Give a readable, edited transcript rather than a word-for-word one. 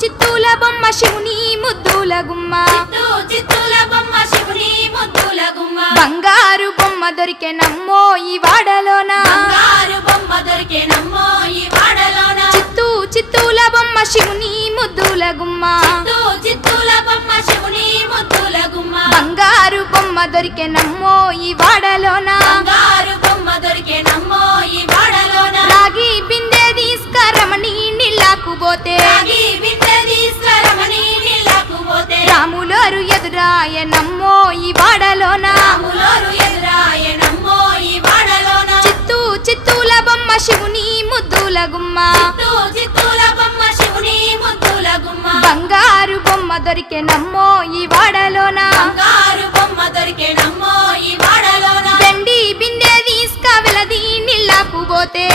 చిత్తూల బొమ్మ శివుని ముద్దుల గుమ్మ చిత్తూల బొమ్మ శివుని ముద్దుల గుమ్మ బంగారు బొమ్మ దొరికే నమ్మో ఈ వాడలోన బంగారు బొమ్మ దొరికే నమ్మో ఈ వాడలోన చిత్తూల బొమ్మ శివుని ముద్దుల గుమ్మ చిత్తూల బొమ్మ శివుని ముద్దుల గుమ్మ బంగారు బొమ్మ దొరికే నమ్మో ఈ వాడలోన బంగారు బొమ్మ దొరికే నమ్మో ఈ వాడలోన రాగి బిందె తీసుకరమణి నీళ్ళకు పోతే రాగి బిందె తీసుకురమని నీళ్ళకు పోతే రాములోరు ఎదురాయ నమ్మో ఈ వాడలోన రాములోరు ఎదురాయ నమ్మో ఈ వాడలోన చిత్తూల బొమ్మ శివుని ముద్దుల గుమ్మ చిత్తూల బొమ్మ శివుని ముద్దుల గుమ్మ బంగారు బొమ్మ దొరికే నమ్మో ఈ వాడలోన బంగారు బొమ్మ దొరికే నమ్మో ఈ వాడలోన వెండి బిందె తీసుక వెలది నీళ్ళకు పోతే